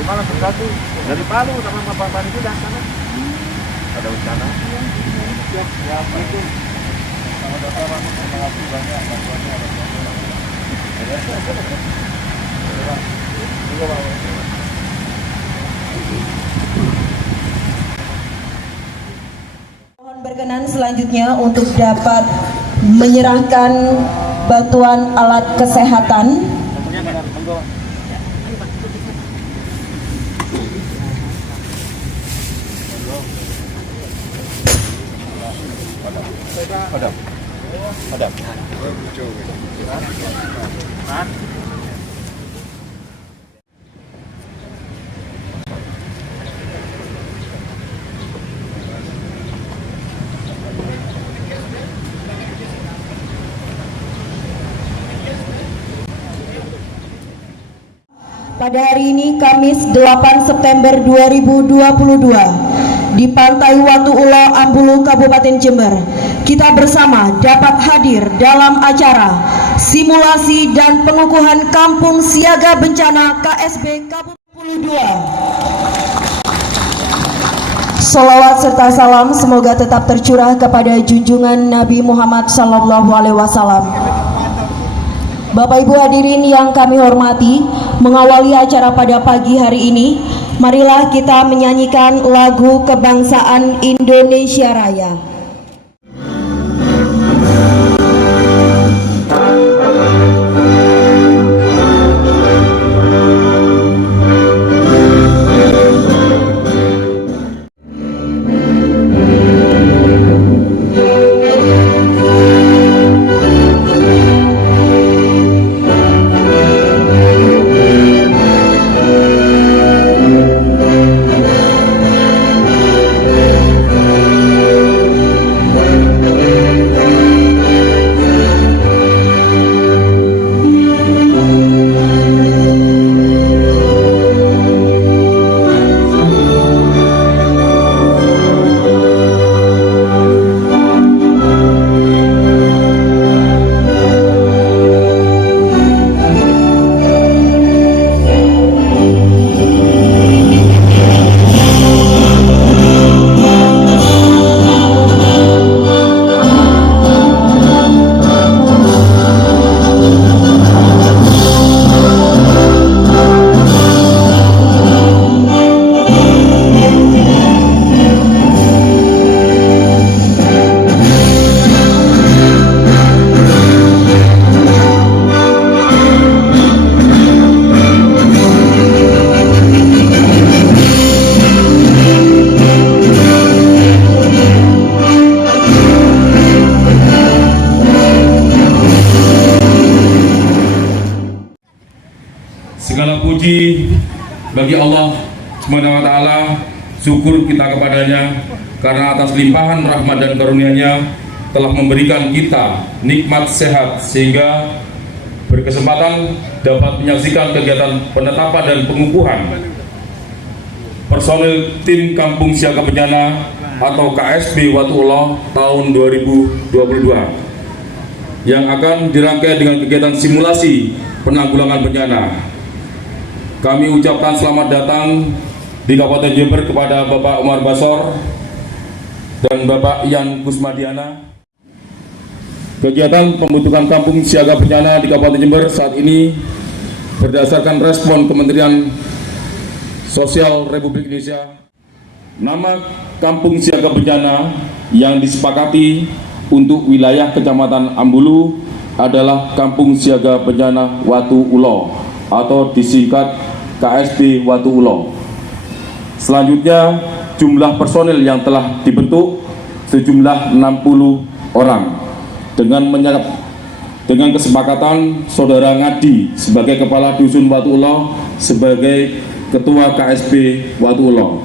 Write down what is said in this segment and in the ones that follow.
Gimana sesuatu dari Palu sama Bapak itu dan sana ada bencana. Siap itu. Sama datang terima kasih banyak bantuannya. Mohon berkenan selanjutnya untuk dapat menyerahkan bantuan alat kesehatan. Padam. Pada hari ini Kamis 8 September 2022 di Pantai Watu Ulo, Ambulu, Kabupaten Jember, kita bersama dapat hadir dalam acara simulasi dan pengukuhan Kampung Siaga Bencana KSB Kabupaten 22. Salawat serta salam semoga tetap tercurah kepada junjungan Nabi Muhammad SAW. Bapak Ibu hadirin yang kami hormati, mengawali acara pada pagi hari ini, marilah kita menyanyikan lagu kebangsaan Indonesia Raya. bagi Allah Subhanahu wa taala, syukur kita kepadanya karena atas limpahan rahmat dan karunia-Nya telah memberikan kita nikmat sehat sehingga berkesempatan dapat menyaksikan kegiatan penetapan dan pengukuhan personil tim Kampung Siaga Bencana atau KSB Watuullah tahun 2022 yang akan dirangkai dengan kegiatan simulasi penanggulangan bencana. Kami ucapkan selamat datang di Kabupaten Jember kepada Bapak Umar Basor dan Bapak Ian Kusmadiana. Kegiatan pembentukan Kampung Siaga Bencana di Kabupaten Jember saat ini berdasarkan respon Kementerian Sosial Republik Indonesia. Nama Kampung Siaga Bencana yang disepakati untuk wilayah Kecamatan Ambulu adalah Kampung Siaga Bencana Watuullah atau disingkat KSB Watuullah. Selanjutnya, jumlah personil yang telah dibentuk sejumlah 60 orang dengan kesepakatan Saudara Ngadi sebagai Kepala Dusun Watuullah sebagai Ketua KSB Watuullah.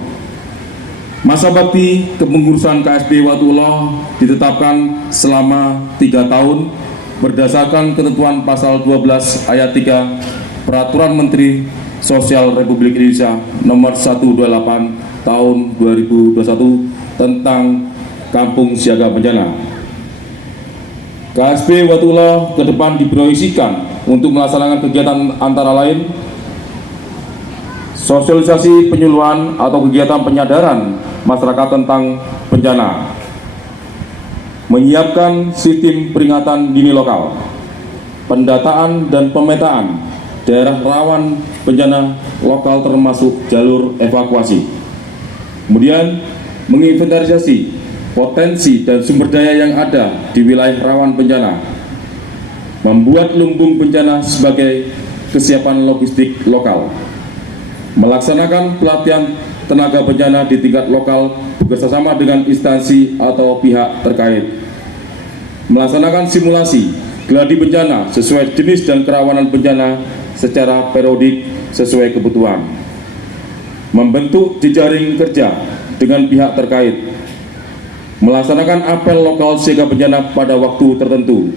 Masa bakti kepengurusan KSB Watuullah ditetapkan selama 3 tahun berdasarkan ketentuan pasal 12 ayat 3 Peraturan Menteri Sosial Republik Indonesia nomor 128 tahun 2021 tentang Kampung Siaga Bencana. KSB Watuullah ke depan diproyeksikan untuk melaksanakan kegiatan antara lain sosialisasi penyuluhan atau kegiatan penyadaran masyarakat tentang bencana, menyiapkan sistem peringatan dini lokal, pendataan dan pemetaan daerah rawan bencana lokal termasuk jalur evakuasi, kemudian menginventarisasi potensi dan sumber daya yang ada di wilayah rawan bencana, membuat lumbung bencana sebagai kesiapan logistik lokal, melaksanakan pelatihan tenaga bencana di tingkat lokal bekerjasama dengan instansi atau pihak terkait, melaksanakan simulasi gladi bencana sesuai jenis dan kerawanan bencana secara periodik sesuai kebutuhan, membentuk jejaring kerja dengan pihak terkait, melaksanakan apel lokal siaga bencana pada waktu tertentu,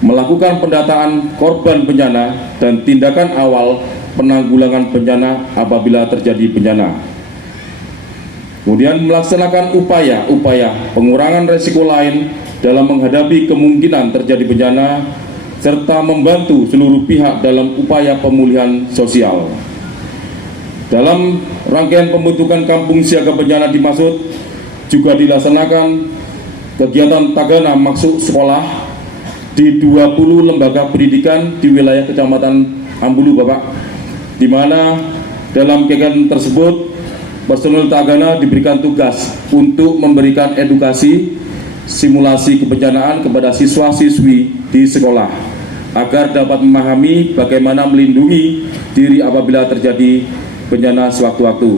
melakukan pendataan korban bencana dan tindakan awal penanggulangan bencana apabila terjadi bencana. Kemudian melaksanakan upaya-upaya pengurangan resiko lain dalam menghadapi kemungkinan terjadi bencana serta membantu seluruh pihak dalam upaya pemulihan sosial. Dalam rangkaian pembentukan Kampung Siaga Bencana dimaksud juga dilaksanakan kegiatan tagana masuk sekolah di 20 lembaga pendidikan di wilayah Kecamatan Ambulu, Bapak, di mana dalam kegiatan tersebut personel tagana diberikan tugas untuk memberikan edukasi simulasi kebencanaan kepada siswa-siswi di sekolah agar dapat memahami bagaimana melindungi diri apabila terjadi bencana sewaktu-waktu.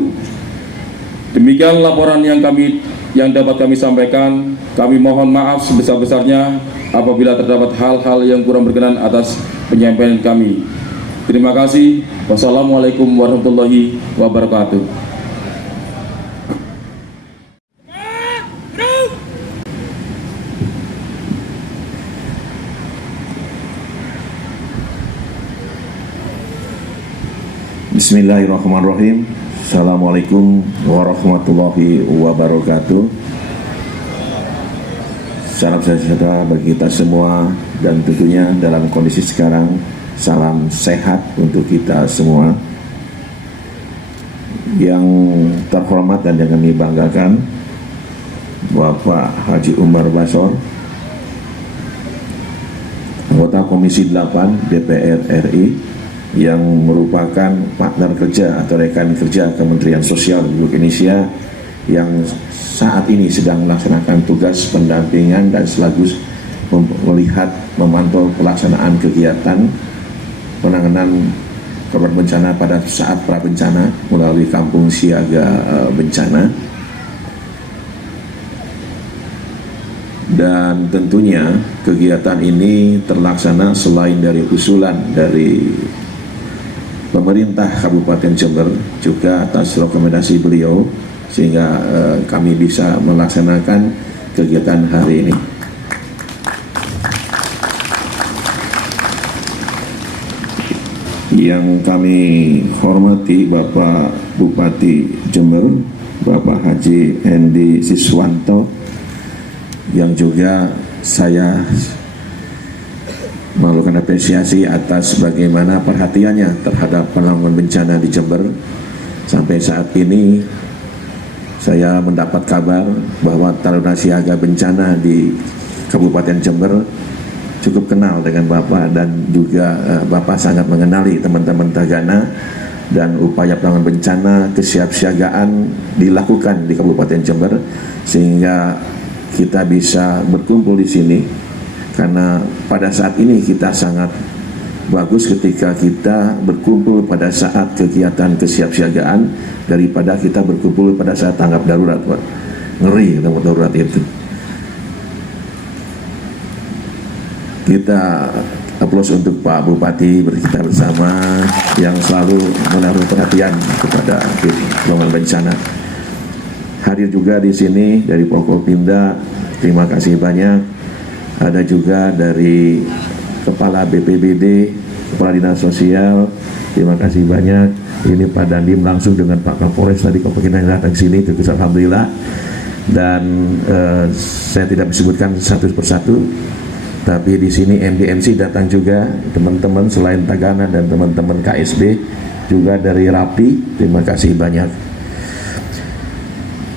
Demikian laporan yang dapat kami sampaikan. Kami mohon maaf sebesar-besarnya apabila terdapat hal-hal yang kurang berkenan atas penyampaian kami. Terima kasih. Wassalamualaikum warahmatullahi wabarakatuh. Bismillahirrahmanirrahim. Assalamualaikum warahmatullahi wabarakatuh. Salam sejahtera bagi kita semua dan tentunya dalam kondisi sekarang salam sehat untuk kita semua. Yang terhormat dan yang kami banggakan Bapak Haji Umar Basor, anggota Komisi 8 DPR RI yang merupakan partner kerja atau rekan kerja Kementerian Sosial Republik Indonesia yang saat ini sedang melaksanakan tugas pendampingan dan sekaligus melihat memantau pelaksanaan kegiatan penanganan korban bencana pada saat prabencana melalui Kampung Siaga Bencana. Dan tentunya kegiatan ini terlaksana selain dari usulan dari pemerintah Kabupaten Jember juga atas rekomendasi beliau sehingga kami bisa melaksanakan kegiatan hari ini. Yang kami hormati Bapak Bupati Jember, Bapak Haji Hendi Siswanto, yang juga saya melakukan apresiasi atas bagaimana perhatiannya terhadap penanggulangan bencana di Jember. Sampai saat ini saya mendapat kabar bahwa Taruna Siaga Bencana di Kabupaten Jember cukup kenal dengan Bapak, dan juga Bapak sangat mengenali teman-teman Tagana, dan upaya penanggulangan bencana kesiapsiagaan dilakukan di Kabupaten Jember sehingga kita bisa berkumpul di sini. Karena pada saat ini kita sangat bagus ketika kita berkumpul pada saat kegiatan kesiapsiagaan daripada kita berkumpul pada saat tanggap darurat, Pak. Ngeri tanggap darurat itu. Kita aplaus untuk Pak Bupati kita bersama yang selalu menaruh perhatian kepada penanggulangan bencana. Hadir juga di sini dari Forkopimda, terima kasih banyak. Ada juga dari Kepala BPBD, Kepala Dinas Sosial, terima kasih banyak. Ini Pak Dandim langsung dengan Pak Kapolres tadi kemungkinan datang ke sini, terus alhamdulillah. Dan saya tidak disebutkan satu persatu, tapi di sini MDMC datang juga, teman-teman selain Tagana dan teman-teman KSB juga dari Rapi, terima kasih banyak.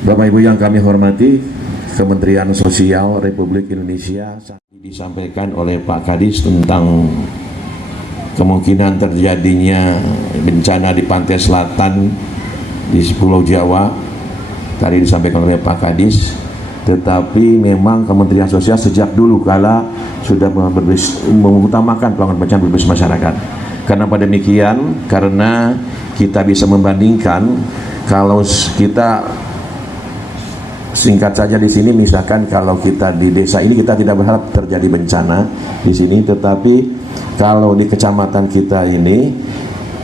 Bapak Ibu yang kami hormati, Kementerian Sosial Republik Indonesia disampaikan oleh Pak Kadis tentang kemungkinan terjadinya bencana di pantai selatan di Pulau Jawa. Tadi disampaikan oleh Pak Kadis, tetapi memang Kementerian Sosial sejak dulu kala sudah mengutamakan penanggulangan bencana berbasis masyarakat. Kenapa demikian? Karena kita bisa membandingkan, kalau kita singkat saja di sini, misalkan kalau kita di desa ini kita tidak berharap terjadi bencana di sini, tetapi kalau di kecamatan kita ini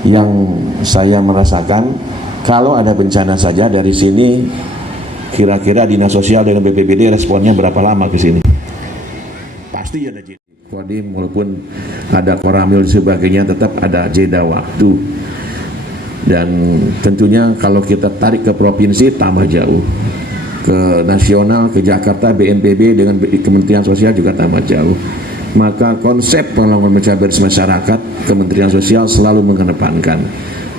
yang saya merasakan, kalau ada bencana saja dari sini kira-kira Dinas Sosial dengan BPBD responnya berapa lama ke sini? Pasti ada Kodim, walaupun ada Koramil dan sebagainya, tetap ada jeda waktu. Dan tentunya kalau kita tarik ke provinsi tambah jauh, ke nasional, ke Jakarta, BNPB dengan Kementerian Sosial juga tambah jauh. Maka konsep penanggulangan bencana berbasis masyarakat Kementerian Sosial selalu mengedepankan,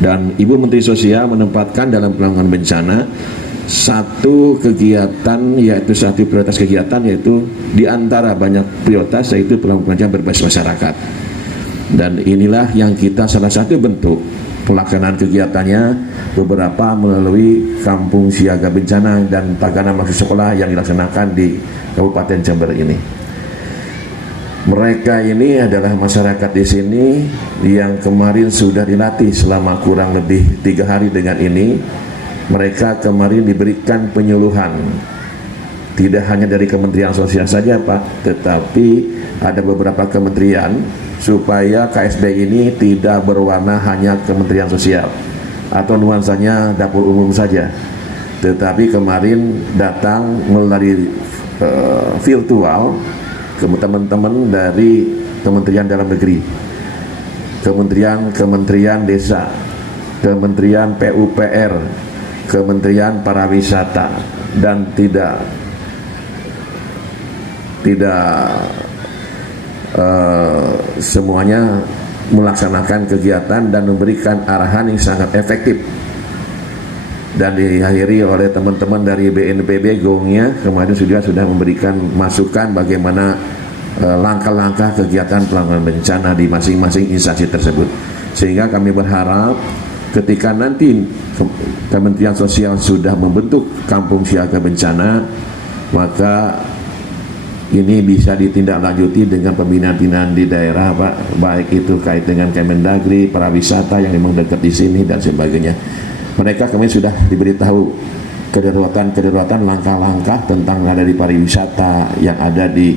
dan Ibu Menteri Sosial menempatkan dalam penanggulangan bencana satu kegiatan, yaitu satu prioritas kegiatan, yaitu diantara banyak prioritas, yaitu penanggulangan bencana berbasis masyarakat. Dan inilah yang kita salah satu bentuk pelaksanaan kegiatannya beberapa melalui Kampung Siaga Bencana dan Tagana Masuk Sekolah yang dilaksanakan di Kabupaten Jember ini. Mereka ini adalah masyarakat di sini yang kemarin sudah dilatih selama kurang lebih 3 hari dengan ini. Mereka kemarin diberikan penyuluhan, tidak hanya dari Kementerian Sosial saja Pak, tetapi ada beberapa kementerian, supaya KSB ini tidak berwarna hanya Kementerian Sosial atau nuansanya dapur umum saja, tetapi kemarin datang melalui virtual ke teman-teman dari Kementerian Dalam Negeri, Kementerian Desa, Kementerian PUPR, Kementerian Pariwisata, dan tidak semuanya melaksanakan kegiatan dan memberikan arahan yang sangat efektif, dan diakhiri oleh teman-teman dari BNPB gongnya kemarin sudah memberikan masukan bagaimana langkah-langkah kegiatan penanggulangan bencana di masing-masing instansi tersebut. Sehingga kami berharap ketika nanti Kementerian Sosial sudah membentuk Kampung Siaga Bencana, maka ini bisa ditindaklanjuti dengan pembinaan-pembinaan di daerah Pak, baik itu kait dengan Kemendagri, pariwisata yang memang dekat di sini dan sebagainya. Mereka kami sudah diberitahu kedaruratan langkah-langkah tentang ada di pariwisata yang ada di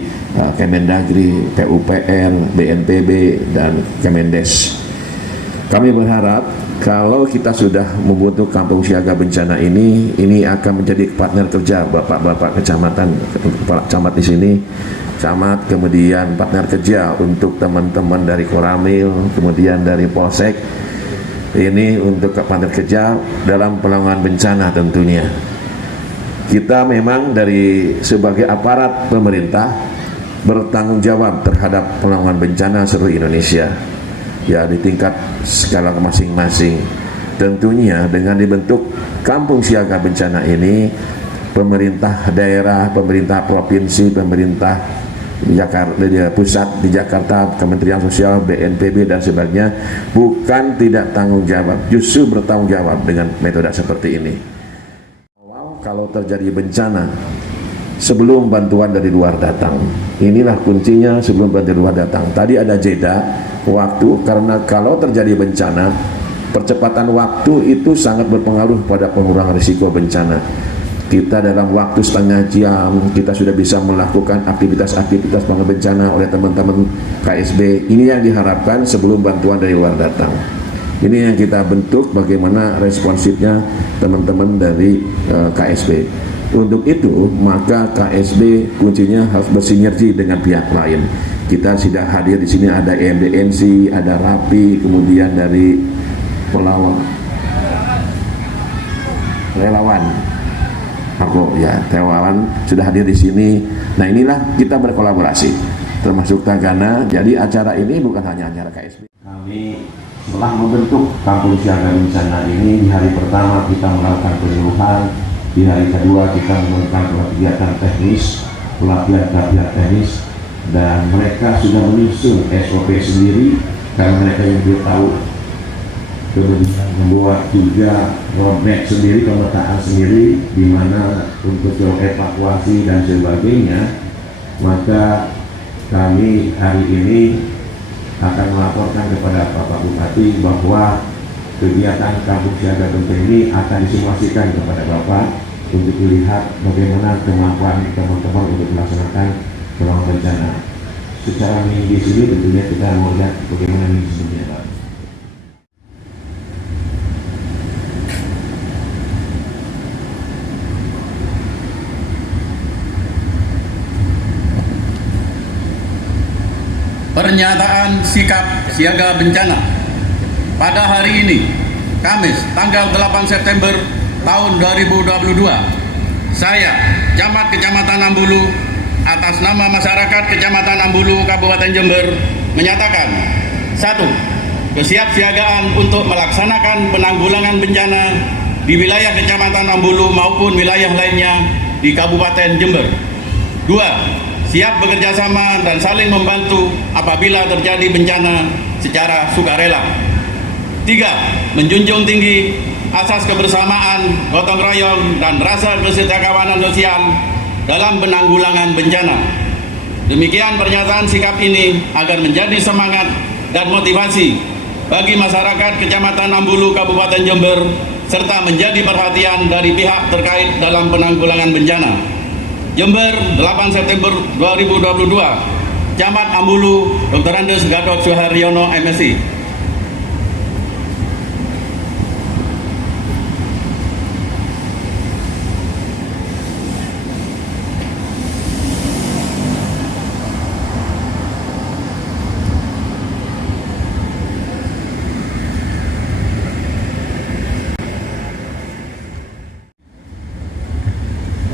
Kemendagri, PUPR, BNPB, dan Kemendes. Kami berharap Kalau kita sudah membentuk kampung siaga bencana ini akan menjadi partner kerja bapak-bapak kecamatan, kepala camat di sini, camat, kemudian partner kerja untuk teman-teman dari Koramil, kemudian dari Polsek. Ini untuk partner kerja dalam penanggulangan bencana tentunya. Kita memang dari sebagai aparat pemerintah bertanggung jawab terhadap penanggulangan bencana seluruh Indonesia. Ya, di tingkat skala masing-masing. Tentunya dengan dibentuk kampung siaga bencana ini, pemerintah daerah, pemerintah provinsi, pemerintah Jakarta, pusat di Jakarta, Kementerian Sosial, BNPB dan sebagainya bukan tidak tanggung jawab, justru bertanggung jawab dengan metode seperti ini. Kalau terjadi bencana, sebelum bantuan dari luar datang, inilah kuncinya, sebelum bantuan dari luar datang. Tadi ada jeda waktu, karena kalau terjadi bencana, percepatan waktu itu sangat berpengaruh pada pengurangan risiko bencana. Kita dalam waktu setengah jam kita sudah bisa melakukan aktivitas-aktivitas penanggulangan bencana oleh teman-teman KSB. Ini yang diharapkan sebelum bantuan dari luar datang. Ini yang kita bentuk, bagaimana responsifnya teman-teman dari KSB. Untuk itu maka KSB kuncinya harus bersinergi dengan pihak lain. Kita sudah hadir di sini, ada EMDNC, ada RAPI, kemudian dari relawan. Relawan sudah hadir di sini. Nah, inilah kita berkolaborasi, termasuk Tagana. Jadi acara ini bukan hanya acara KSB. Kami setelah membentuk kampung siaga bencana ini, di hari pertama kita melakukan penyuluhan, di hari kedua kita melakukan kegiatan teknis, pelatihan teknis, dan mereka sudah menyusun SOP sendiri karena mereka yang sudah tahu, kemudian membuat juga roadmap sendiri, pemetaan sendiri di mana untuk evakuasi dan sebagainya. Maka kami hari ini akan melaporkan kepada Bapak Bupati bahwa kegiatan kampung siaga bencana ini akan disimulasikan kepada Bapak untuk melihat bagaimana kemampuan teman-teman untuk melaksanakan penanggulangan bencana. Secara minggu ini tentunya kita mau lihat bagaimana minggu sebelumnya. Pernyataan sikap siaga bencana pada hari ini, Kamis, tanggal 8 September tahun 2022. Saya, Camat Kecamatan Ambulu, atas nama masyarakat Kecamatan Ambulu, Kabupaten Jember, menyatakan: 1. Kesiapsiagaan untuk melaksanakan penanggulangan bencana di wilayah Kecamatan Ambulu maupun wilayah lainnya di Kabupaten Jember. 2. Siap bekerja sama dan saling membantu apabila terjadi bencana secara sukarela. 3. Menjunjung tinggi asas kebersamaan, gotong royong, dan rasa kesetiakawanan sosial dalam penanggulangan bencana. Demikian pernyataan sikap ini agar menjadi semangat dan motivasi bagi masyarakat Kecamatan Ambulu, Kabupaten Jember, serta menjadi perhatian dari pihak terkait dalam penanggulangan bencana. Jember, 8 September 2022. Camat Ambulu, Dr. Andes Gatot Suharyono, MSI.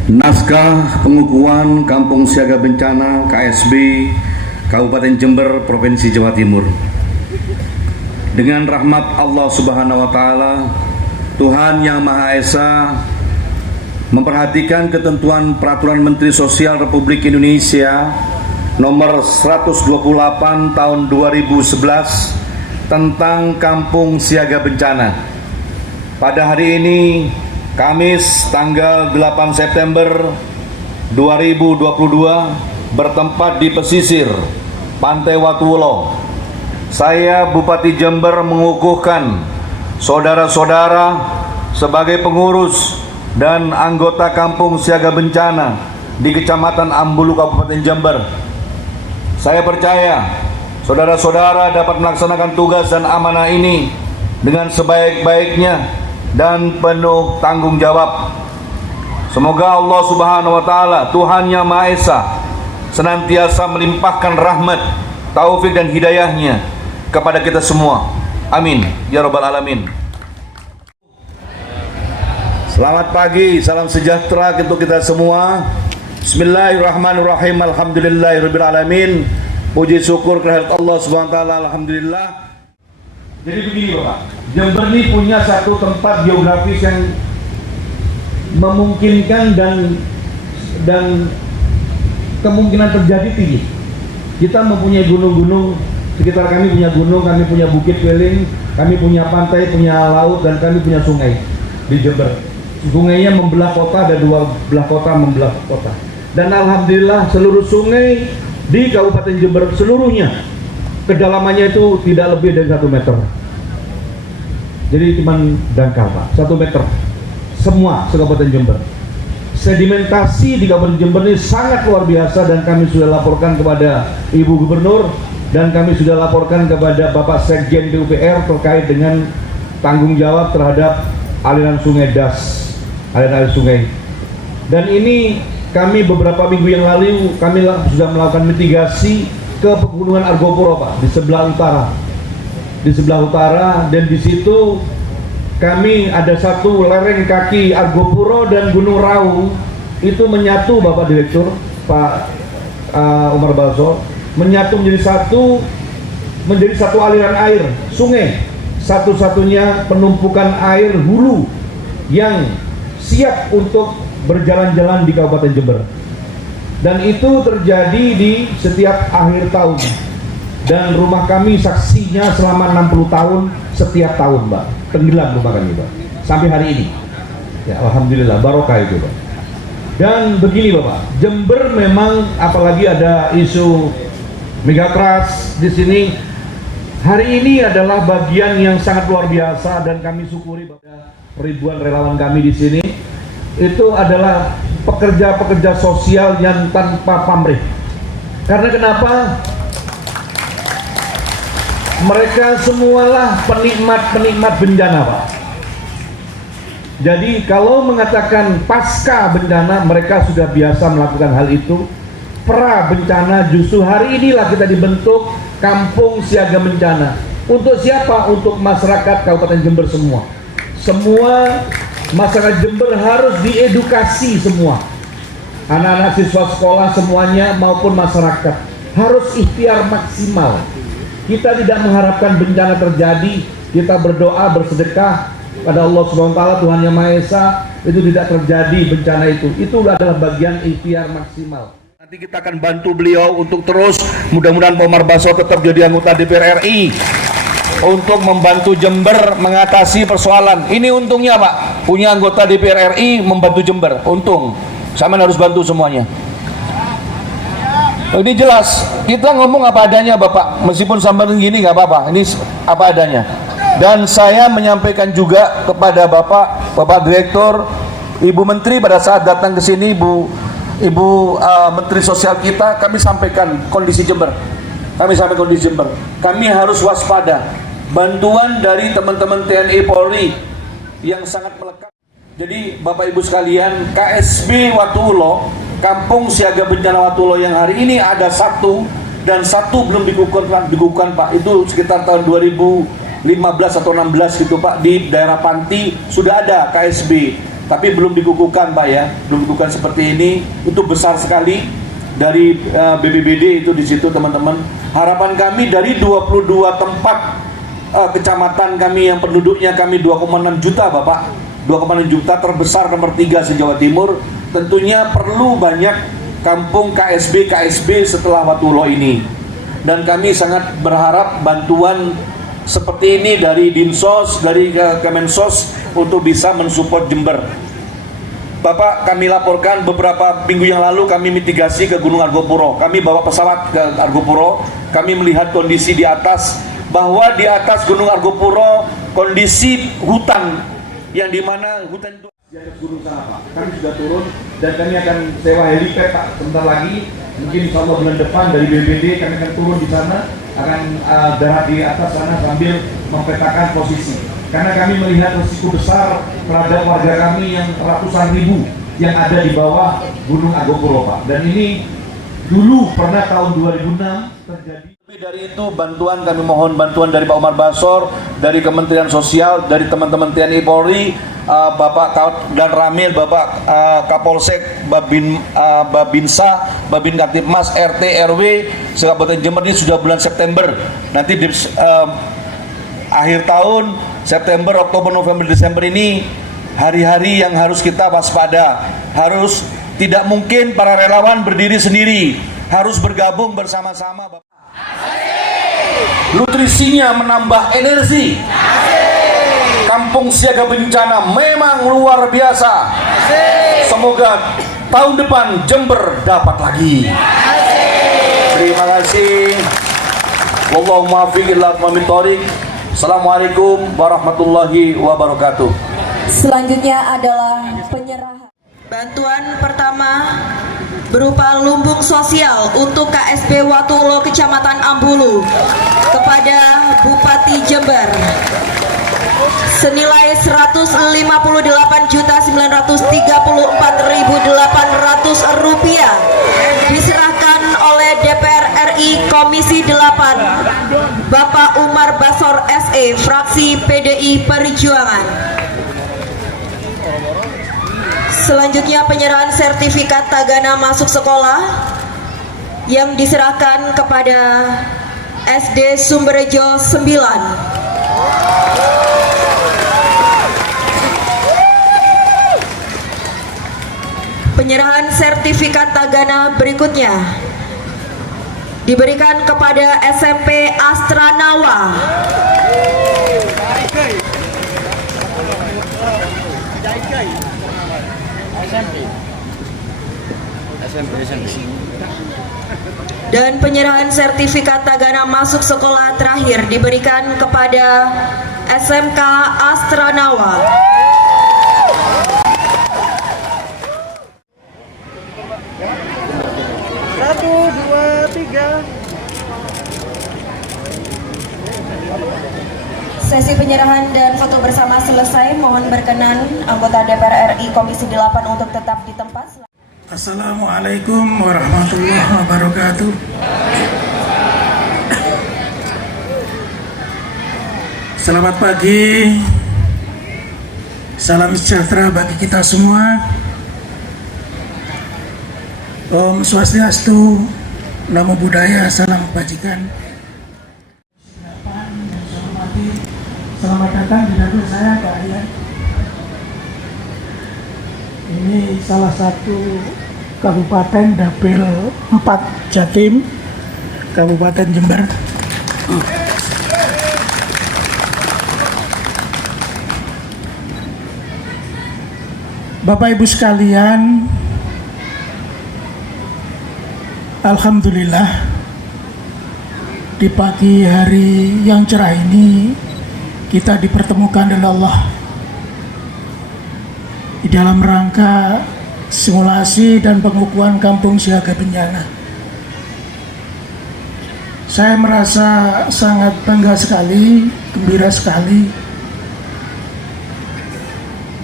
Naskah pengukuhan Kampung Siaga Bencana KSB Kabupaten Jember, Provinsi Jawa Timur. Dengan rahmat Allah Subhanahu wa Ta'ala, Tuhan Yang Maha Esa memperhatikan ketentuan Peraturan Menteri Sosial Republik Indonesia nomor 128 tahun 2011 tentang Kampung Siaga Bencana. Pada hari ini, Kamis tanggal 8 September 2022, bertempat di pesisir Pantai Watuwulo, saya Bupati Jember mengukuhkan saudara-saudara sebagai pengurus dan anggota Kampung Siaga Bencana di Kecamatan Ambulu, Kabupaten Jember. Saya percaya saudara-saudara dapat melaksanakan tugas dan amanah ini dengan sebaik-baiknya dan penuh tanggung jawab. Semoga Allah Subhanahu wa taala, Tuhan Yang Maha Esa, senantiasa melimpahkan rahmat, taufik dan hidayahnya kepada kita semua. Amin ya rabbal alamin. Selamat pagi, salam sejahtera untuk kita semua. Bismillahirrahmanirrahim. Alhamdulillahirabbil alamin. Puji syukur kehadirat Allah Subhanahu wa taala. Alhamdulillah. Jadi begini Bapak, Jember ini punya satu tempat geografis yang memungkinkan dan kemungkinan terjadi tinggi. Kita mempunyai gunung-gunung, sekitar kami punya gunung, kami punya bukit keliling, kami punya pantai, punya laut, dan kami punya sungai di Jember. Sungainya membelah kota, ada dua belah kota membelah kota. Dan alhamdulillah seluruh sungai di Kabupaten Jember seluruhnya kedalamannya itu tidak lebih dari 1 meter. Jadi cuma dangkal Pak, 1 meter. Semua Kabupaten Jember. Sedimentasi di Kabupaten Jember ini sangat luar biasa, dan kami sudah laporkan kepada Ibu Gubernur dan kami sudah laporkan kepada Bapak Sekjen PUPR terkait dengan tanggung jawab terhadap aliran sungai Das, aliran sungai. Dan ini kami beberapa minggu yang lalu kami sudah melakukan mitigasi ke pegunungan Argopuro Pak, di sebelah utara, dan di situ kami ada satu lereng kaki Argopuro dan Gunung Raung itu menyatu Bapak Direktur Pak Umar Balso, menyatu menjadi satu aliran air sungai, satu-satunya penumpukan air hulu yang siap untuk berjalan-jalan di Kabupaten Jember. Dan itu terjadi di setiap akhir tahun, dan rumah kami saksinya selama 60 tahun setiap tahun Mbak, tenggelam rumah kami Mbak, sampai hari ini ya, alhamdulillah barokah itu Mbak. Dan begini Bapak, Jember memang apalagi ada isu megatrust di sini, hari ini adalah bagian yang sangat luar biasa, dan kami syukuri pada ribuan relawan kami di sini itu adalah pekerja-pekerja sosial yang tanpa pamrih. Karena kenapa? Mereka semualah penikmat bencana Pak. Jadi kalau mengatakan pasca bencana, mereka sudah biasa melakukan hal itu. Pra bencana justru hari inilah kita dibentuk Kampung Siaga Bencana. Untuk siapa? Untuk masyarakat Kabupaten Jember semua. Semua masyarakat Jember harus diedukasi semua. Anak-anak siswa sekolah semuanya maupun masyarakat harus ikhtiar maksimal. Kita tidak mengharapkan bencana terjadi, kita berdoa, bersedekah pada Allah Subhanahu wa taala, Tuhan Yang Maha Esa, itu tidak terjadi bencana itu. Itu adalah bagian ikhtiar maksimal. Nanti kita akan bantu beliau untuk terus, mudah-mudahan Pak Umar Balso tetap jadi anggota DPR RI untuk membantu Jember mengatasi persoalan. Ini untungnya Pak, punya anggota DPR RI membantu Jember, untung. Sama harus bantu semuanya. Ini jelas, kita ngomong apa adanya Bapak, meskipun sambil gini nggak apa-apa, ini apa adanya. Dan saya menyampaikan juga kepada Bapak Direktur, Ibu Menteri pada saat datang ke sini, Ibu Menteri Sosial kita, kami sampaikan kondisi Jember. Kami harus waspada. Bantuan dari teman-teman TNI Polri yang sangat melekat. Jadi Bapak Ibu sekalian, KSB Watulo, Kampung Siaga Bencana Watulo yang hari ini ada satu, dan satu belum dikukuhkan Pak. Itu sekitar tahun 2015 atau 16 gitu Pak, di daerah Panti sudah ada KSB, tapi belum dikukuhkan Pak ya, belum dikukuhkan seperti ini. Itu besar sekali dari BPBD itu di situ teman-teman. Harapan kami dari 22 tempat kecamatan kami yang penduduknya kami 2,6 juta Bapak, 2,6 juta, terbesar nomor 3 se-Jawa Timur. Tentunya perlu banyak kampung KSB setelah Watulo ini. Dan kami sangat berharap bantuan seperti ini dari Dinsos, dari Kemensos untuk bisa mensupport Jember. Bapak, kami laporkan beberapa minggu yang lalu kami mitigasi ke Gunung Argopuro. Kami bawa pesawat ke Argopuro, kami melihat kondisi di atas, bahwa di atas Gunung Argopuro kondisi hutan, yang dimana hutan itu di atas gunung sana Pak. Kami sudah turun dan kami akan sewa helipad Pak sebentar lagi, mungkin insya Allah bulan depan dari BPBD kami akan turun di sana akan berada di atas sana sambil mempetakan posisi. Karena kami melihat risiko besar terhadap warga kami yang ratusan ribu yang ada di bawah Gunung Agopuro, Pak. Dan ini dulu pernah tahun 2006 terjadi. Lebih dari itu, bantuan kami mohon bantuan dari Pak Umar Basor, dari Kementerian Sosial, dari teman-teman TNI Polri, Bapak dan Ramil, Bapak Kapolsek, Babinsa, Babin Kaptipmas, RT, RW, Kabupaten Jember ini sudah bulan September. Nanti di akhir tahun, September, Oktober, November, Desember ini hari-hari yang harus kita waspada. Harus tidak mungkin para relawan berdiri sendiri, harus bergabung bersama-sama. Nutrisinya menambah energi. Kampung Siaga Bencana memang luar biasa. Semoga tahun depan Jember dapat lagi. Terima kasih. Wallahu muwaffiq ila aqwamit thoriq. Assalamualaikum warahmatullahi wabarakatuh. Selanjutnya adalah penyerahan. Bantuan pertama berupa lumbung sosial untuk KSP Watulo Kecamatan Ambulu kepada Bupati Jember senilai Rp158.934.800 diserahkan oleh DPR RI Komisi 8 Bapak Umar Basor SE fraksi PDI Perjuangan. Selanjutnya penyerahan sertifikat tagana masuk sekolah yang diserahkan kepada SD Sumberjo 9. Penyerahan sertifikat tagana berikutnya diberikan kepada SMP Astranawa. Dan penyerahan sertifikat tagana masuk sekolah terakhir diberikan kepada SMK Astranawa. Sesi penyerahan dan foto bersama selesai. Mohon berkenan anggota DPR RI Komisi 8 untuk tetap di tempat. Assalamualaikum warahmatullahi wabarakatuh. Selamat pagi. Salam sejahtera bagi kita semua. Om Swastiastu, Namo Buddhaya, salam kebajikan. Selamat datang di dapur saya, Pak Ian. Ini salah satu Kabupaten Dapil 4 Jatim, Kabupaten Jember. Bapak Ibu sekalian, alhamdulillah di pagi hari yang cerah ini kita dipertemukan dengan Allah di dalam rangka simulasi dan pengukuhan Kampung Siaga Bencana. Saya merasa sangat bangga sekali, gembira sekali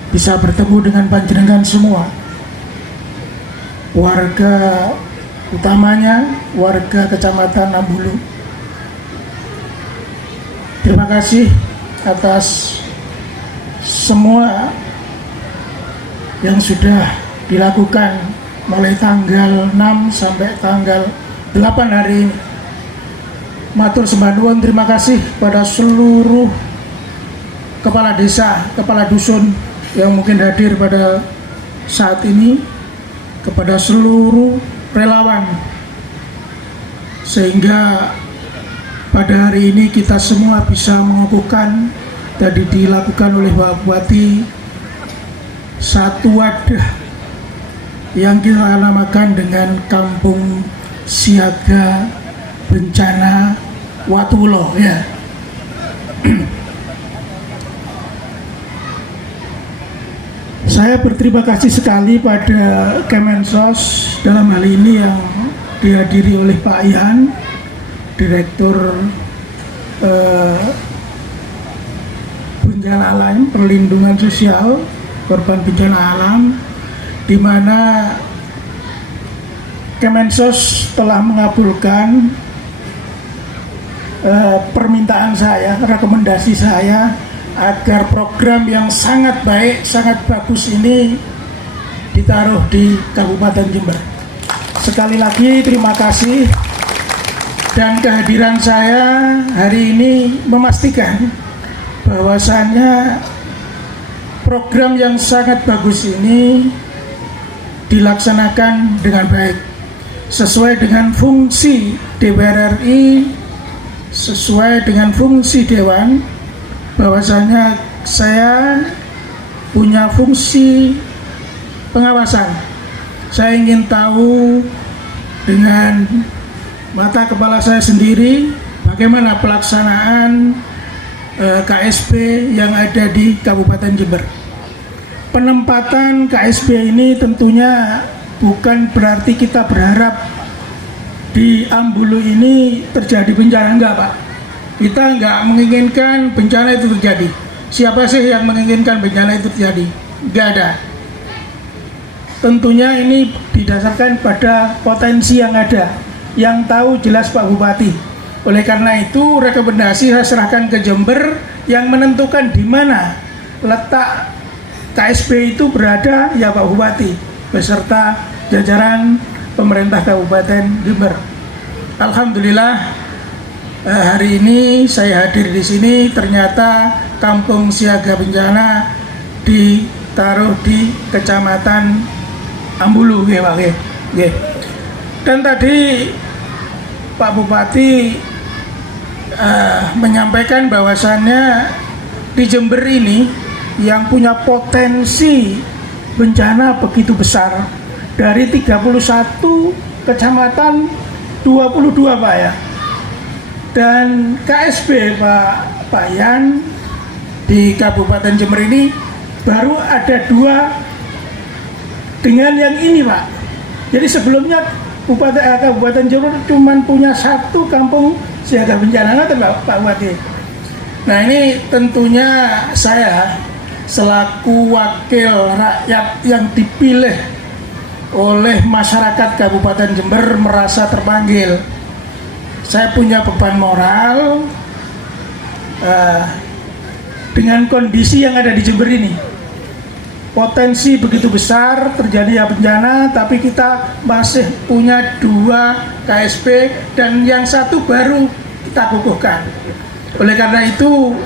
bisa bertemu dengan panjenengan semua, warga, utamanya warga Kecamatan Ambulu. Terima kasih atas semua yang sudah dilakukan mulai tanggal 6 sampai tanggal 8 hari ini. Matur sembah nuwun, terima kasih pada seluruh kepala desa, kepala dusun yang mungkin hadir pada saat ini, kepada seluruh relawan, sehingga pada hari ini kita semua bisa mengukuhkan tadi dilakukan oleh Bapak Bupati satu wadah yang kita namakan dengan Kampung Siaga Bencana Watulo, ya. Saya berterima kasih sekali pada Kemensos dalam hal ini yang dihadiri oleh Pak Ihan Direktur Bencana Alam, Perlindungan Sosial Korban Bencana Alam, di mana Kemensos telah mengabulkan permintaan saya, rekomendasi saya agar program yang sangat baik, sangat bagus ini ditaruh di Kabupaten Jember. Sekali lagi terima kasih, dan kehadiran saya hari ini memastikan bahwasannya program yang sangat bagus ini dilaksanakan dengan baik, sesuai dengan fungsi DPR RI, sesuai dengan fungsi Dewan, bahwasanya saya punya fungsi pengawasan. Saya ingin tahu dengan mata kepala saya sendiri bagaimana pelaksanaan KSP yang ada di Kabupaten Jember. Penempatan KSP ini tentunya bukan berarti kita berharap di Ambulu ini terjadi bencana, enggak Pak. Kita enggak menginginkan bencana itu terjadi. Siapa sih yang menginginkan bencana itu terjadi? Enggak ada. Tentunya ini didasarkan pada potensi yang ada, yang tahu jelas Pak Bupati. Oleh karena itu rekomendasi saya serahkan ke Jember yang menentukan di mana letak KSP itu berada, ya Pak Bupati beserta jajaran pemerintah Kabupaten Jember. Alhamdulillah hari ini saya hadir di sini, ternyata kampung siaga bencana ditaruh di Kecamatan Ambulu, Pak. Dan tadi Pak Bupati menyampaikan bahwasannya di Jember ini yang punya potensi bencana begitu besar, dari 31 kecamatan 22 Pak ya. Dan KSP Pak Yan di Kabupaten Jember ini baru ada 2 dengan yang ini Pak. Jadi sebelumnya Kabupaten Jember cuma punya 1 kampung siaga bencana, Pak Bupati. Nah ini tentunya saya selaku wakil rakyat yang dipilih oleh masyarakat Kabupaten Jember merasa terpanggil. Saya punya beban moral dengan kondisi yang ada di Jember ini. Potensi begitu besar terjadi bencana, tapi kita masih punya 2 KSP dan yang 1 baru kita kukuhkan. Oleh karena itu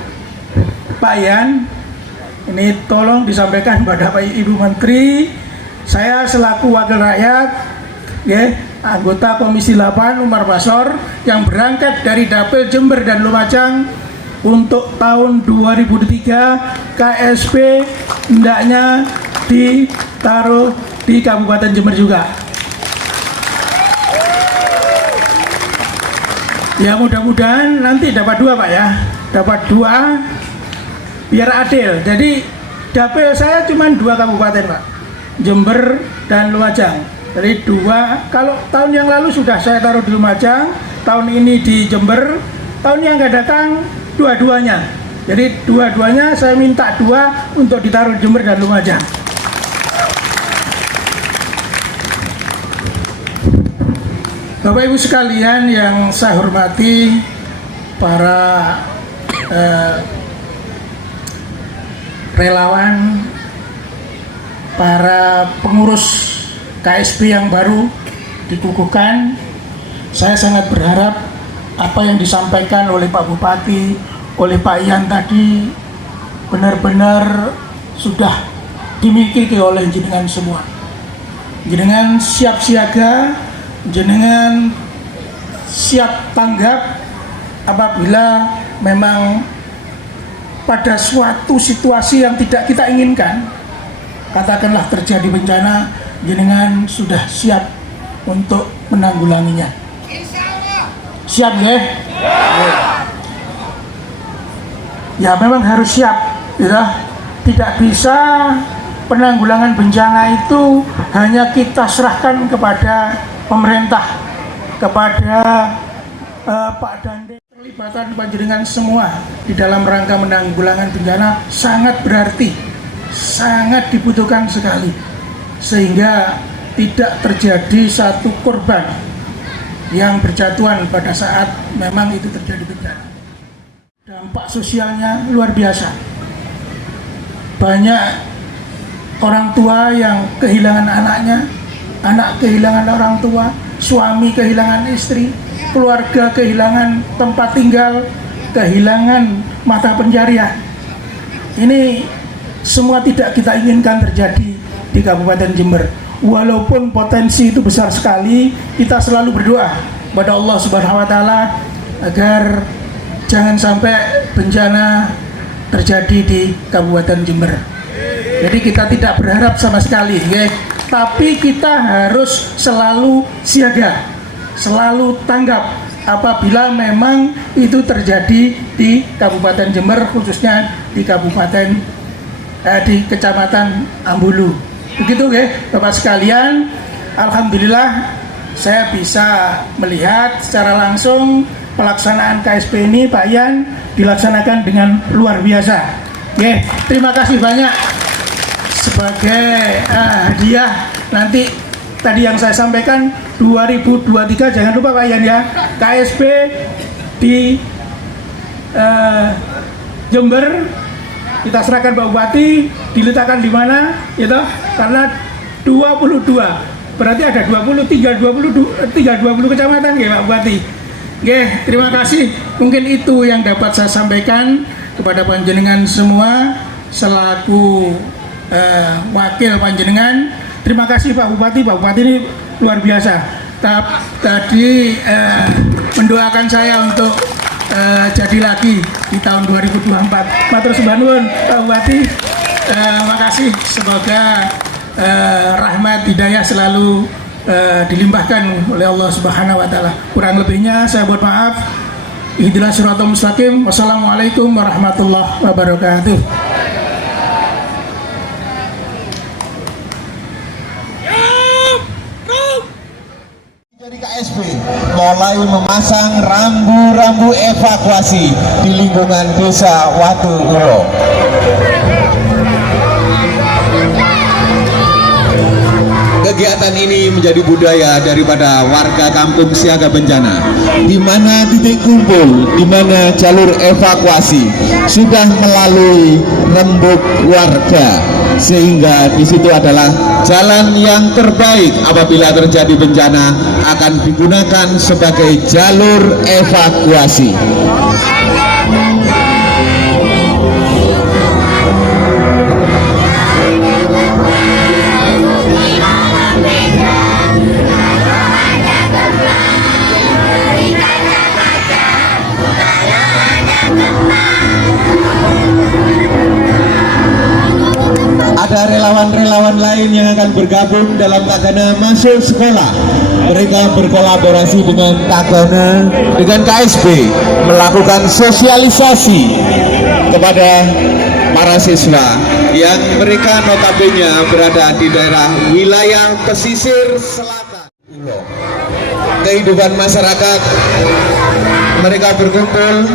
Pak Yan, ini tolong disampaikan kepada Pak Ibu Menteri, saya selaku wakil rakyat, anggota Komisi 8 Umar Basor yang berangkat dari Dapil Jember dan Lumajang untuk tahun 2003, KSP hendaknya ditaruh di Kabupaten Jember juga. Ya mudah-mudahan nanti dapat 2 Pak ya, dapat 2 biar adil. Jadi dapil saya cuma 2 kabupaten Pak, Jember dan Lumajang. Jadi 2, kalau tahun yang lalu sudah saya taruh di Lumajang, tahun ini di Jember, tahun yang akan datang dua-duanya. Jadi dua-duanya saya minta 2 untuk ditaruh di Jember dan Lumajang. Bapak Ibu sekalian yang saya hormati, para relawan, para pengurus KSP yang baru dikukuhkan, saya sangat berharap apa yang disampaikan oleh Pak Bupati, oleh Pak Yan tadi benar-benar sudah dimiliki oleh jenengan semua. Jenengan siap siaga, jenengan siap tanggap apabila memang pada suatu situasi yang tidak kita inginkan, katakanlah terjadi bencana, jenengan sudah siap untuk menanggulanginya. Siap ya? Ya memang harus siap, ya. Tidak bisa penanggulangan bencana itu hanya kita serahkan kepada pemerintah, kepada Pak Dande, terlibatan panjenengan semua di dalam rangka menanggulangan bencana sangat berarti, sangat dibutuhkan sekali, sehingga tidak terjadi satu korban yang berjatuhan pada saat memang itu terjadi bencana. Dampak sosialnya luar biasa. Banyak orang tua yang kehilangan anaknya, anak kehilangan orang tua, suami kehilangan istri, keluarga kehilangan tempat tinggal, kehilangan mata pencarian. Ini semua tidak kita inginkan terjadi di Kabupaten Jember. Walaupun potensi itu besar sekali, kita selalu berdoa kepada Allah Subhanahu wa taala agar jangan sampai bencana terjadi di Kabupaten Jember. Jadi kita tidak berharap sama sekali, ya. Tapi kita harus selalu siaga, selalu tanggap apabila memang itu terjadi di Kabupaten Jember, khususnya di di Kecamatan Ambulu. Begitu, ya, Bapak sekalian. Alhamdulillah saya bisa melihat secara langsung pelaksanaan KSP ini, Pak Yan, dilaksanakan dengan luar biasa. Oke, terima kasih banyak. Sebagai hadiah nanti tadi yang saya sampaikan 2023, jangan lupa Pak Yan ya, KSP di Jember kita serahkan Pak Bupati, diletakkan di mana, gitu, karena 22 berarti ada 20 kecamatan ya Pak Bupati. Oke, terima kasih. Mungkin itu yang dapat saya sampaikan kepada panjenengan semua selaku wakil panjenengan. Terima kasih Pak Bupati. Pak Bupati ini luar biasa. Tadi mendoakan saya untuk jadi lagi di tahun 2024. Matur sembah nuwun Pak Bupati. Makasih, semoga rahmat hidayah selalu dilimpahkan oleh Allah Subhanahu wa taala. Kurang lebihnya saya mohon maaf. Ihdinas siratal mustaqim. Wassalamualaikum warahmatullahi wabarakatuh. Dari KSP mulai memasang rambu-rambu evakuasi di lingkungan Desa Watu Ulo. Kegiatan ini menjadi budaya daripada warga kampung siaga bencana, di mana titik kumpul, di mana jalur evakuasi sudah melalui rembuk warga, sehingga di situ adalah jalan yang terbaik apabila terjadi bencana akan digunakan sebagai jalur evakuasi. Ada relawan-relawan lain yang akan bergabung dalam Tagana Masuk Sekolah. Mereka berkolaborasi dengan Tagana, dengan KSP, melakukan sosialisasi kepada para siswa yang mereka notabene berada di daerah wilayah pesisir selatan. Kehidupan masyarakat, mereka berkumpul,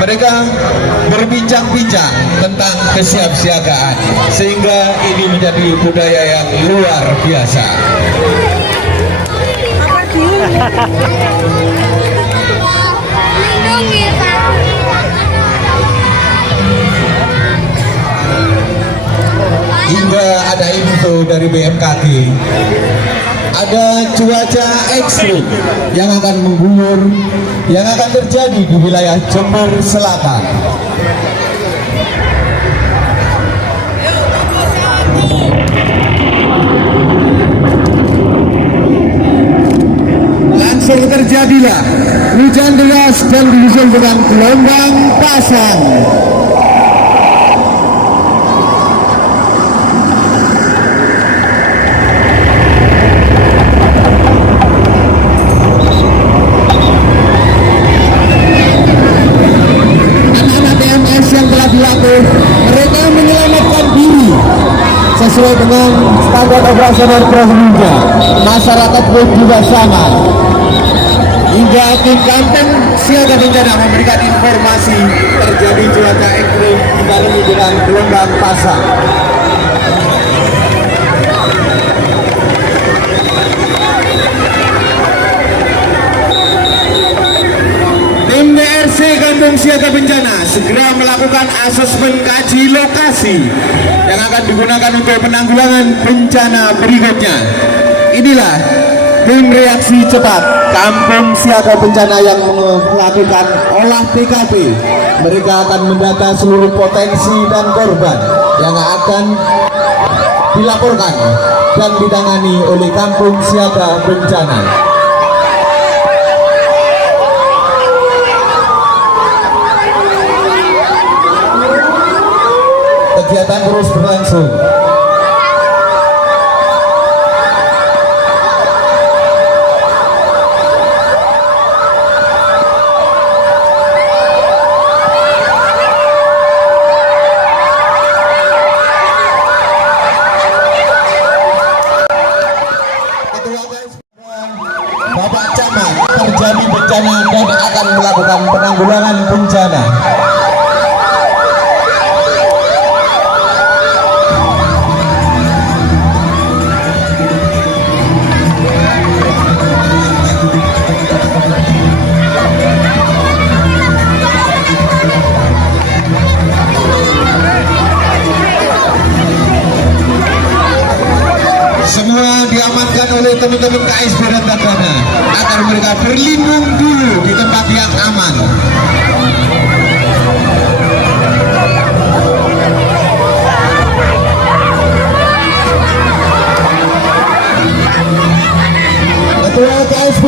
mereka berbincang-bincang tentang kesiapsiagaan, sehingga ini menjadi budaya yang luar biasa. Hingga ada info dari BMKG, ada cuaca ekstrim yang akan mengguyur, yang akan terjadi di wilayah Jember Selatan. Langsung terjadilah hujan deras dan disusul dengan gelombang pasang. Mereka menyelamatkan diri sesuai dengan standar operasional prosedurnya. Masyarakat pun juga sama. hingga tim kampung siaga bencana memberikan informasi terjadi cuaca ekstrim dibarengi dengan gelombang pasang. Tim DRC Kampung Siaga Bencana segera melakukan asesmen kaji lokasi yang akan digunakan untuk penanggulangan bencana berikutnya. Inilah tim reaksi cepat Kampung Siaga Bencana yang melakukan olah TKP. Mereka akan mendata seluruh potensi dan korban yang akan dilaporkan dan ditangani oleh Kampung Siaga Bencana. Kegiatan terus berlangsung. Bapak Camat terjadi bencana dan akan melakukan penanggulangan bencana. Semua diamankan oleh teman-teman KSB dan Tagana agar mereka berlindung dulu di tempat yang aman. Ketua KSB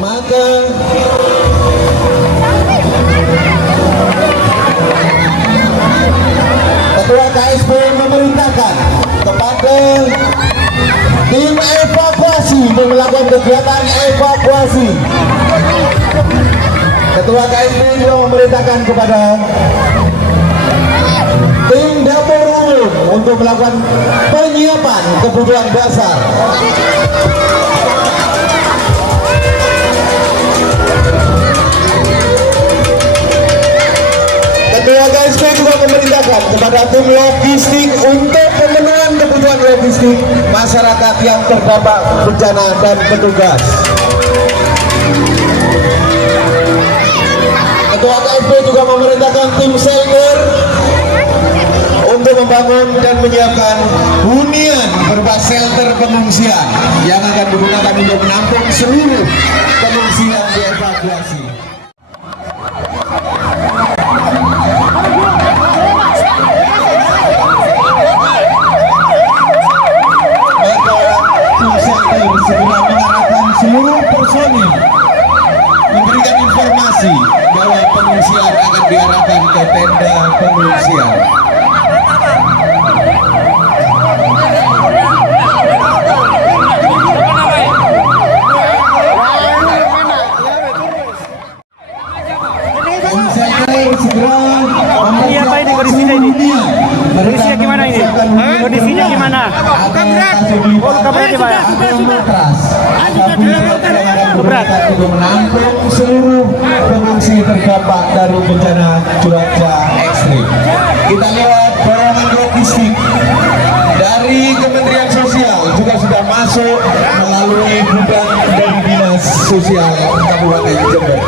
maka Ketua KSB memerintahkan kepada tim evakuasi untuk melakukan kegiatan evakuasi. Ketua KSB juga memerintahkan kepada tim dapur umum untuk melakukan penyiapan kebutuhan dasar. Ketua KSB juga memerintahkan kepada tim logistik untuk pemenuhan kebutuhan logistik masyarakat yang terdampak bencana dan petugas. Ketua KSB juga memerintahkan tim shelter untuk membangun dan menyiapkan hunian berupa shelter pengungsian yang akan digunakan untuk menampung seluruh pengungsi yang dievakuasi. Segera mengarahkan seluruh personil memberikan informasi bahwa pengungsian akan diarahkan ke tenda pengungsian. Kondisinya gimana ini? Kondisinya gimana? Berat. Menampung seluruh pengungsi terdampak dari bencana cuaca ekstrim. Kita lihat barangan logistik dari Kementerian Sosial juga sudah masuk melalui gudang dari Dinas Sosial Kabupaten Jember.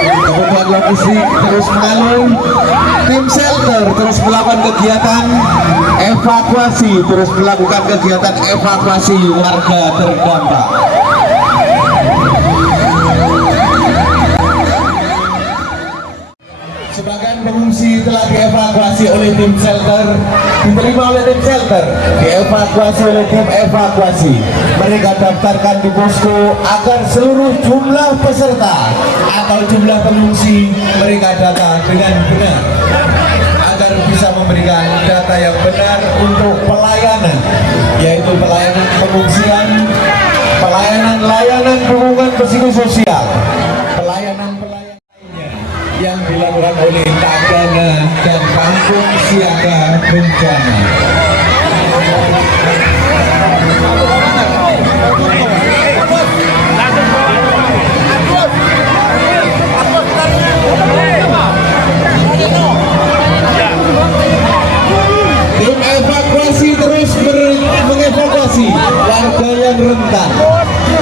Kebutuhan logistik terus mengalir, tim shelter terus melakukan kegiatan evakuasi, warga terdampak. Sebagian pengungsi telah dievakuasi oleh tim shelter, diterima oleh tim shelter, dievakuasi oleh tim evakuasi. Mereka daftarkan di posko agar seluruh jumlah peserta atau jumlah pengungsi mereka data dengan benar, agar bisa memberikan data yang benar untuk pelayanan, yaitu pelayanan pengungsian, pelayanan dukungan psikososial, pelayanan lainnya yang dilakukan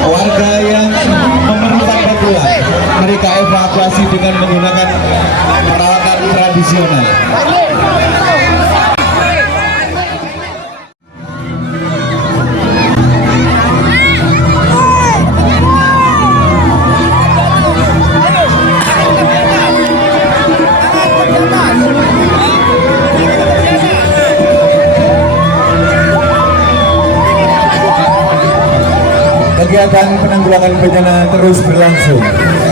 warga yang memerlukan bantuan mereka evakuasi dengan menggunakan peralatan tradisional. Kegiatan penanggulangan bencana terus berlangsung.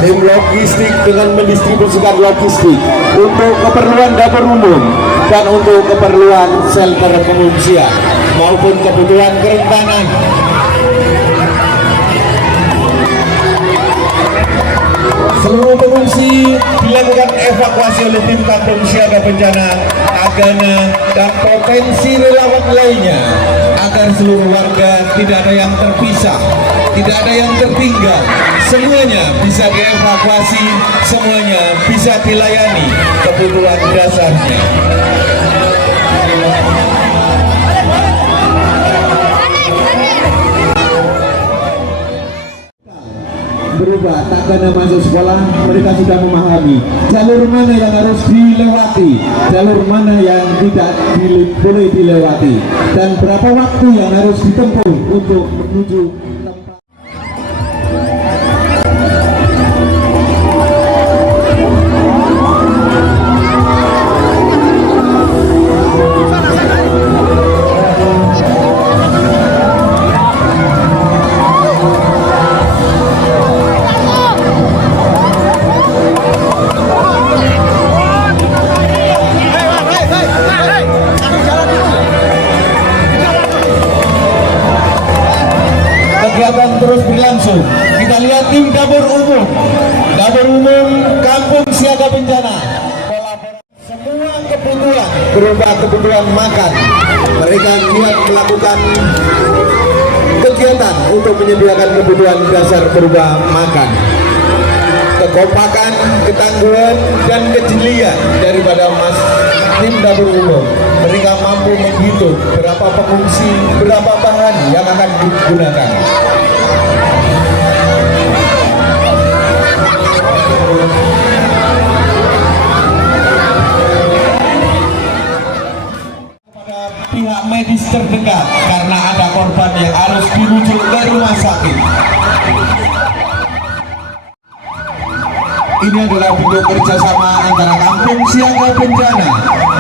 Tim logistik dengan mendistribusikan logistik untuk keperluan dapur umum dan untuk keperluan shelter pengungsian maupun kebutuhan kerentanan. Seluruh pengungsi dilakukan evakuasi oleh tim kampung siaga bencana, Tagana, dan potensi relawan lainnya agar seluruh warga tidak ada yang terpisah, tidak ada yang tertinggal. Semuanya bisa dievakuasi, semuanya bisa dilayani kebutuhan dasarnya. Berubah, Tagana masuk sekolah, mereka sudah memahami jalur mana yang harus dilewati, jalur mana yang tidak boleh dilewati, dan berapa waktu yang harus ditempuh untuk menuju tempat. Kegiatan terus berlangsung. Kita lihat tim dapur umum kampung siaga bencana. Semua kebutuhan berupa kebutuhan makan. Mereka giat melakukan kegiatan untuk menyediakan kebutuhan dasar berupa makan. Kekompakan, ketangguhan, dan kejelian daripada tim dapur umum. Mereka mampu menghitung berapa pengungsi, berapa bahan yang akan digunakan. Pada pihak medis terdekat karena ada korban yang harus dirujuk ke rumah sakit. Ini adalah bentuk kerjasama antara kampung siaga bencana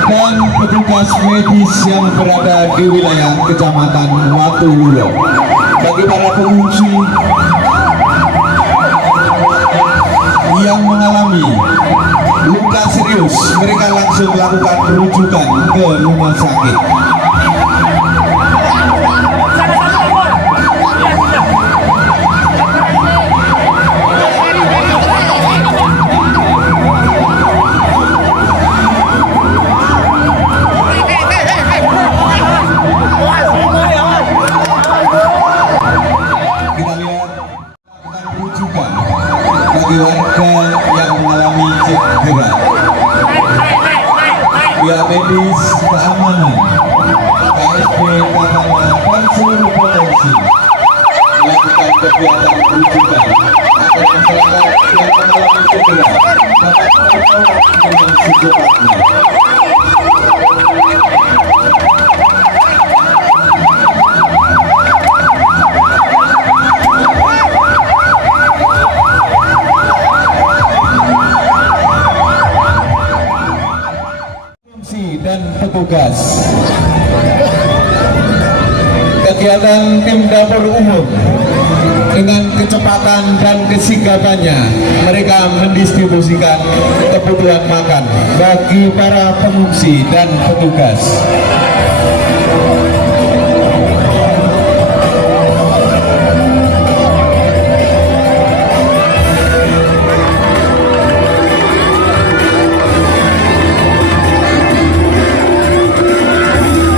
dan petugas medis yang berada di wilayah Kecamatan Watuwulo. Bagi para pengungsi yang mengalami luka serius, mereka langsung melakukan rujukan ke rumah sakit. Bagi warga yang mengalami cedera, pihak medis, keamanan, KSP, Tagana, dan seluruh potensi melakukan kegiatan rujukan agar masyarakat yang mengalami cedera dapat tertolong dengan secepatnya. Dan petugas kegiatan tim dapur umum dengan kecepatan dan kesigapannya mereka mendistribusikan kebutuhan makan bagi para pengungsi dan petugas.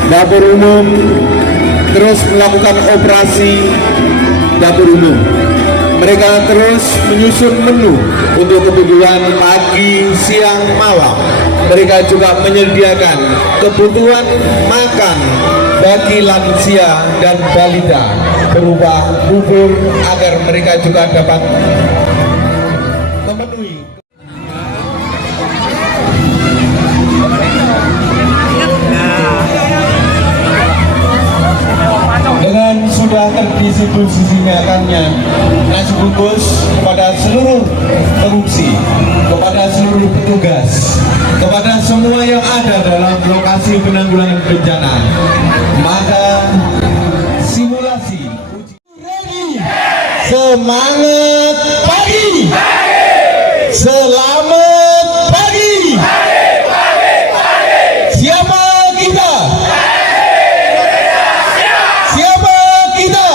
Dapur umum terus melakukan operasi dapur umum mereka terus menyusun menu untuk kebutuhan pagi, siang, malam. Mereka juga menyediakan kebutuhan makan bagi lansia dan balita berupa bubur agar mereka juga dapat memenuhi. Dengan sudah terdistribusikannya nasi bungkus kepada seluruh pengungsi, kepada seluruh petugas, kepada semua yang ada dalam lokasi penanggulangan bencana, maka simulasi semangat pagi, selamat pagi. Siapa kita? Siapa kita?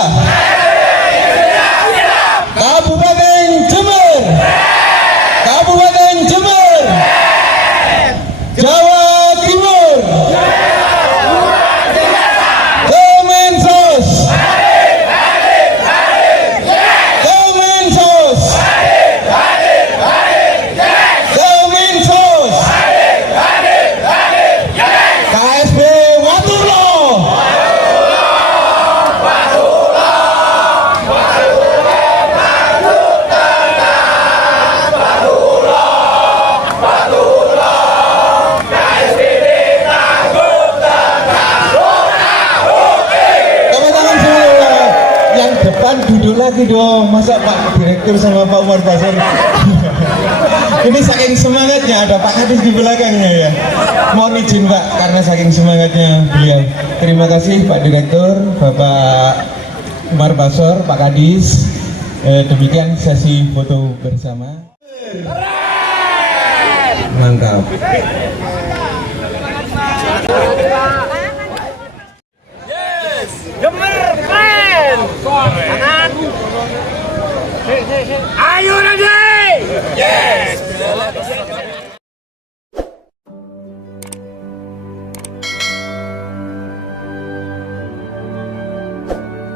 Kabupaten Jember, Kabupaten Jember, Jawa Timur, Kemensos, Kemensos, Kemensos, KSB Watullo. Teman-teman semua, yang depan duduk lagi dong. Masa Pak Direktur sama Pak Umar Basar? Ini saking semangatnya, ada Pak Kadis di belakangnya ya. Mohon izin Pak, karena saking semangatnya beliau. Terima kasih Pak Direktur, Bapak Umar Basar, Pak Kadis. Demikian sesi foto bersama. Mantap. Jember keren. Kanan.